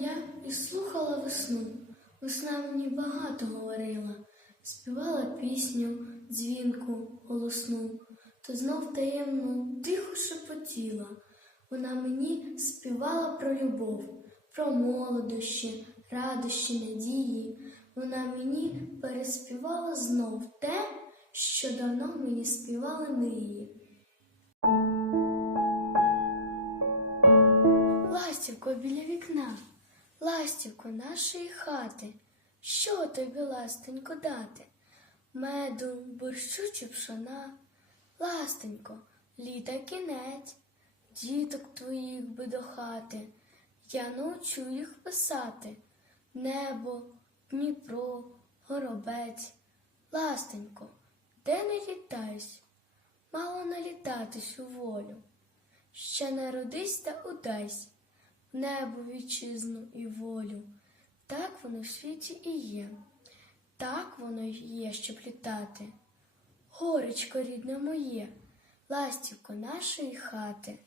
я і слухала весну. Весна мені багато говорила, співала пісню, дзвінку, голосну, то знов таємно тихо шепотіла. Вона мені співала про любов, про молодощі, радощі, надії. Вона мені переспівала знов те, що давно мені співали мрії. Ластівко біля вікна, ластівко нашої хати, що тобі, ластенько, дати? Меду, борщу чи пшона, ластенько, літа кінець, діток твоїх би до хати, я научу їх писати. Небо, Дніпро, горобець, ластенько, де не літайсь, мало налітатись у волю. Ще народись та удайсь небо вітчизну і волю. Так воно в світі і є, так воно й є, щоб літати. Горечко рідне моє, ластівко нашої хати.